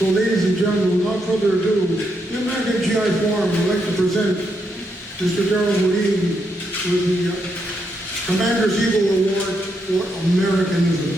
So ladies and gentlemen, without further ado, the American GI Forum would like to present Mr. Darryl Morin with the Commander's Eagle Award for Americanism.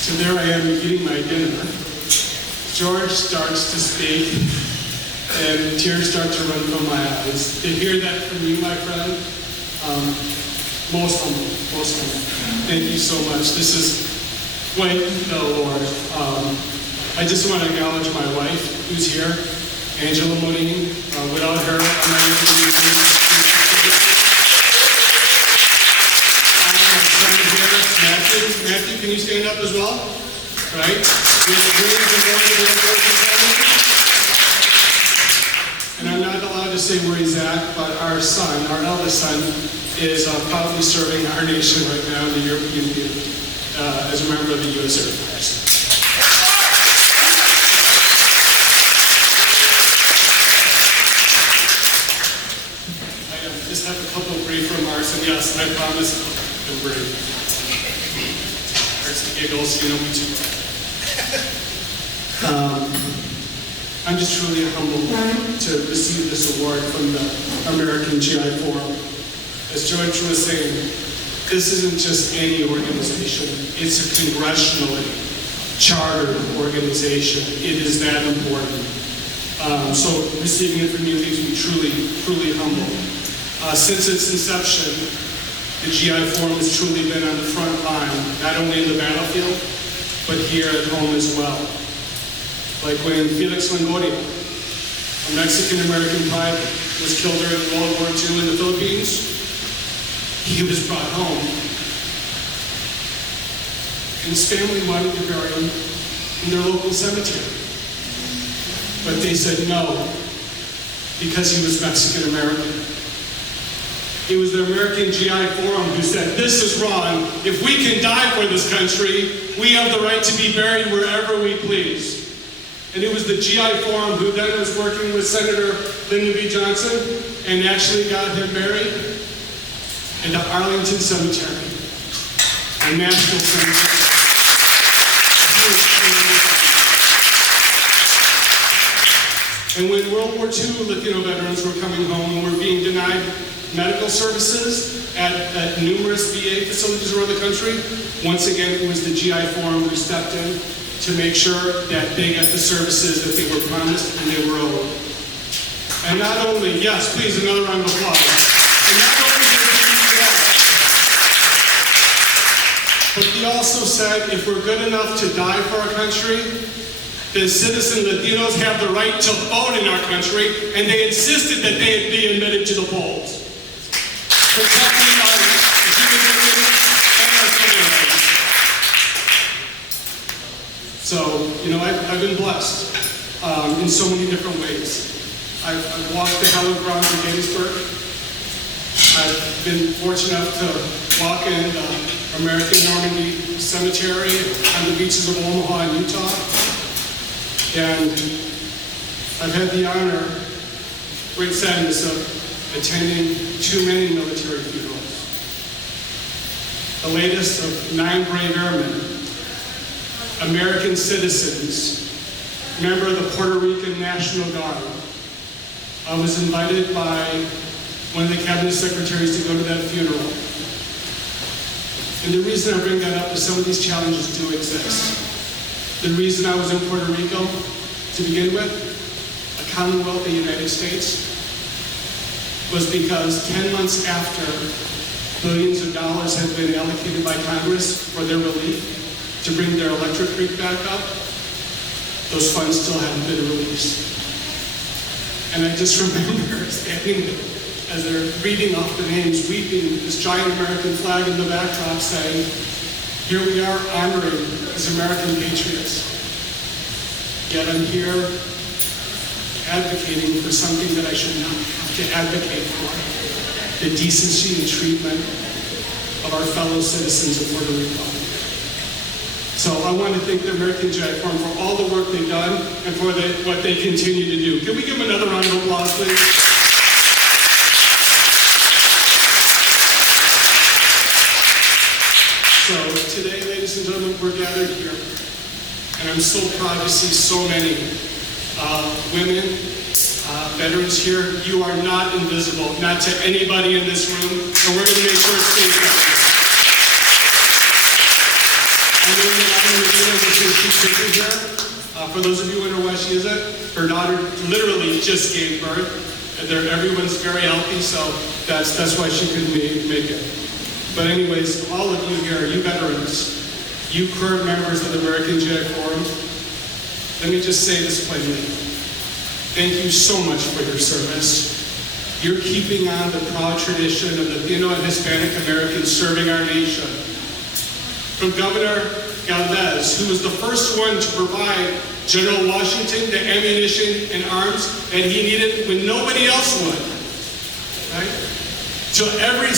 So there I am eating my dinner. George starts to speak, and tears start to run from my eyes. To hear that from you, my friend, most humble, most humble. Thank you so much. This is quite the Lord. I just want to acknowledge my wife, who's here, Angela Morin. Without her, I'm not able to do this. Matthew, can you stand up as well? Right? And I'm not allowed to say where he's at, but our son, our eldest son, is proudly serving our nation right now in the European Union as a member of the U.S. Air Force. I just have a couple of brief remarks, and yes, I promise I'm brief. Giggles, you know me too well. I'm just truly humbled to receive this award from the American GI Forum. As George was saying, this isn't just any organization. It's a congressionally chartered organization. It is that important. So receiving it from you leaves me truly, truly humble. Since its inception, the GI Forum has truly been on the front line, not only in the battlefield, but here at home as well. Like when Felix Longoria, a Mexican-American private, was killed during World War II in the Philippines, he was brought home. And his family wanted to bury him in their local cemetery. But they said no, because he was Mexican-American. It was the American GI Forum who said, this is wrong. If we can die for this country, we have the right to be buried wherever we please. And it was the GI Forum who then was working with Senator Lyndon B. Johnson and actually got him buried in the Arlington Cemetery, a national cemetery. And when World War II Latino veterans were coming home and were being denied medical services at numerous VA facilities around the country, once again, it was the GI Forum who stepped in to make sure that they got the services that they were promised and they were owed. And not only, yes, please, another round of applause. And not only did they do that, but they also said, if we're good enough to die for our country, then citizen Latinos have the right to vote in our country, and they insisted that they be admitted to the polls. Protecting our human dignity and our civil rights. So, you know, I've been blessed in so many different ways. I've walked the hallowed grounds of Gettysburg. I've been fortunate enough to walk in the American Normandy Cemetery on the beaches of Omaha and Utah. And I've had the honor, great sadness of attending too many military funerals. The latest of 9 brave airmen, American citizens, member of the Puerto Rican National Guard. I was invited by one of the cabinet secretaries to go to that funeral. And the reason I bring that up is some of these challenges do exist. The reason I was in Puerto Rico, to begin with, a Commonwealth of the United States, was because 10 months after billions of dollars had been allocated by Congress for their relief to bring their electric creek back up, those funds still haven't been released. And I just remember standing there as they're reading off the names, weeping with this giant American flag in the backdrop saying, here we are honoring as American patriots. Yet I'm here advocating for something that I should not have to advocate for, the decency and treatment of our fellow citizens of Puerto Rico. So I want to thank the American GI Forum for all the work they've done and for what they continue to do. Can we give them another round of applause, please? So today, ladies and gentlemen, we're gathered here, and I'm so proud to see so many women, veterans here. You are not invisible, not to anybody in this room, and we're going to make sure it stays that way. I'm going to do it with two pictures here. For those of you who wonder why she isn't, her daughter literally just gave birth. Everyone's very healthy, so that's why she couldn't make it. But anyways, all of you here, you veterans, you current members of the American GI Forum, let me just say this plainly. Thank you so much for your service. You're keeping on the proud tradition of Latino and Hispanic Americans serving our nation. From Governor Galvez, who was the first one to provide General Washington the ammunition and arms that he needed when nobody else would, right? To every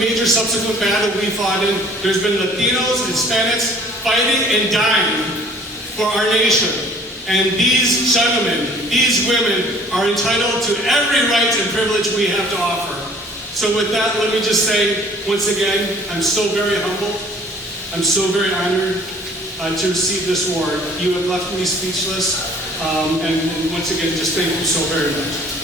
major subsequent battle we fought in, there's been Latinos, Hispanics fighting and dying for our nation. And these gentlemen, these women are entitled to every right and privilege we have to offer. So with that, let me just say, once again, I'm so very humbled. I'm so very honored to receive this award. You have left me speechless. And once again, just thank you so very much.